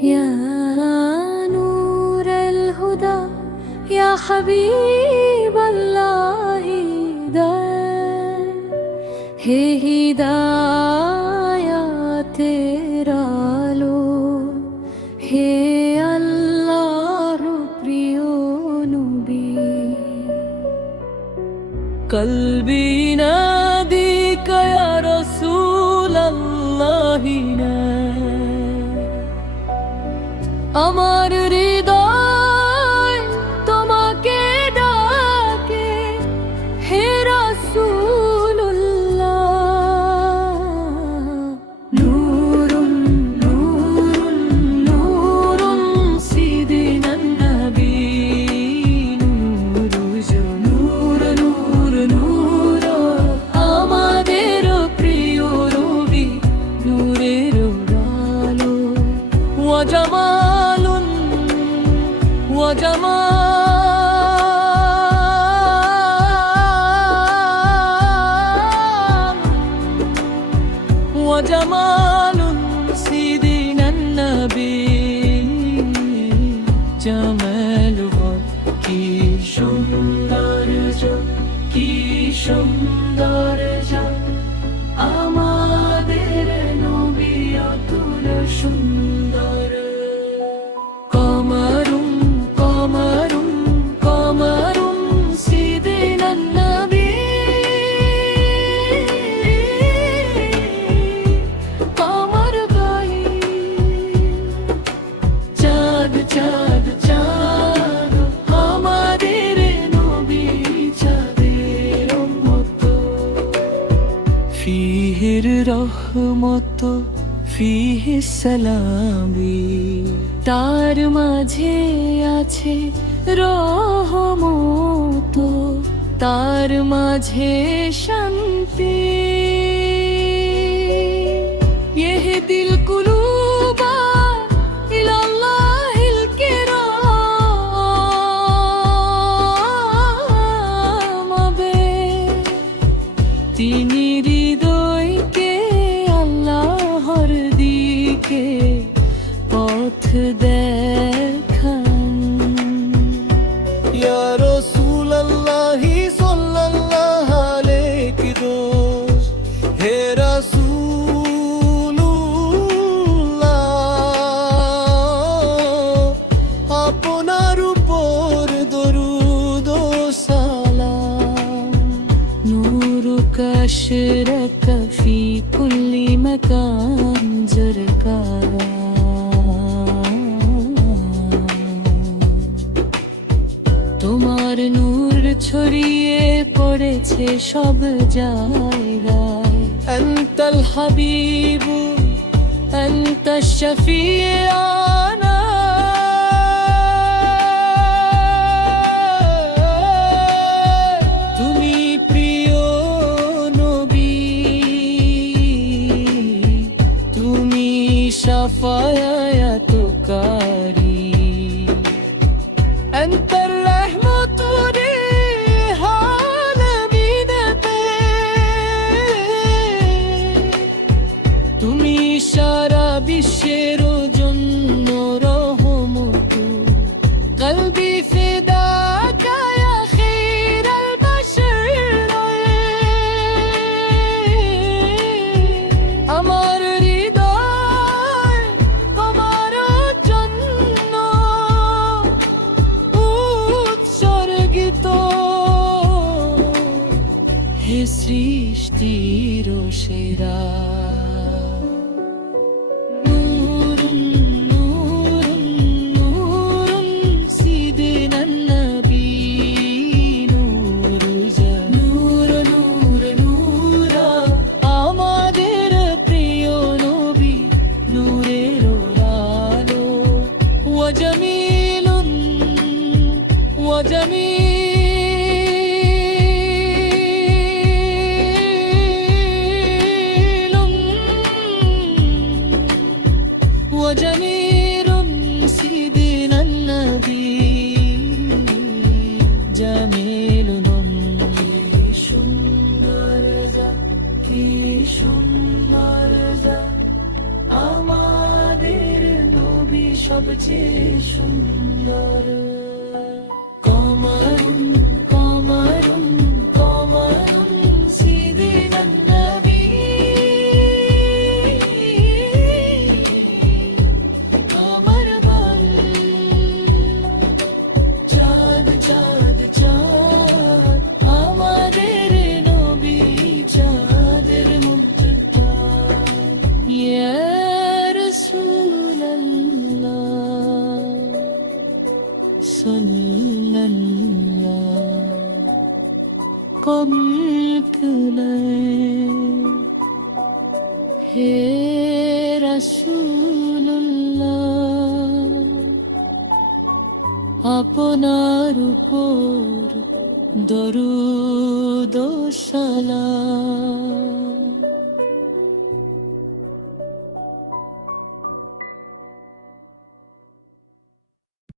يا نور الهدى يا حبيب الله হে হিদায়াতের আলো হে আল্লাহর প্রিয় নবী কলবি নাদিকা ইয়া রাসূলুল্লাহ আমার হৃদয় তোমাকে ডাকে হে রাসূলুল্লাহ নূরুন নূরুন নূরুন সিদিনান নবী নূর নূর নূর আমাদের প্রিয় নবী নূরের আলো ওয়া জামালুন ওয়া জামালুন সিদিনান নবী জামাল কি সৌন্দর্য কি সৌন্দর্য আমাদের নবী অতুল সুন্দর কমরুম কমরুম কমরুম সিদিনান নবী কমর গাই চাঁদ চাঁদ চাঁদ আমাদের নবী চাঁদের মতো ফিহির রহমত ফিহি সালামি তার মাঝে আছে রহমত তার মাঝে শান্তি ইহদিল কুলুবা ইলাল্লাহিল কিরাম তিনি হৃদয়কে আল্লাহর দিকে পথ দেখান ইয়া রাসূলুল্লাহ সাল্লাল্লাহু আলাইহি দোস্ত হে রাসূলুল্লাহ আপনার উপর দরুদ ও সালাম নূরুক أشرق في كل مكان زرقا তোমার নূর ছড়িয়ে পড়েছে সব জায়গায় আনতাল হাবিবু আনতাশ শফিয়ানা তুমি প্রিয় নবী তুমি শাফায়াতকারী أنت الرحمة للعالمين তুমি সারা বিশ্বের জন্য রহমত কলবি ফিদাকা ইয়া খায়রাল বাশর আমার হৃদয় তোমার জন্য উৎসর্গিত হে সৃষ্টির সেরা নূরুন নূরুন নূরুন সিদিনান নবী নূর নূর নূর নূর আমাদের প্রিয় নবী নূরের আলো ওয়া জামিলুন ওয়া জামিলুন সুন্দর কমরুন কমরুন কমরুন সিদিনা নবী কমর বল চাঁদ চাঁদ চাঁদ আমাদের নবী চাঁদের মুক্তা ইয়া রাসূলুল্লাহ সাল্লাল্লাহ কবুল হে রাসূলুল্লাহ আপনার উপর দরুদ ও সালাম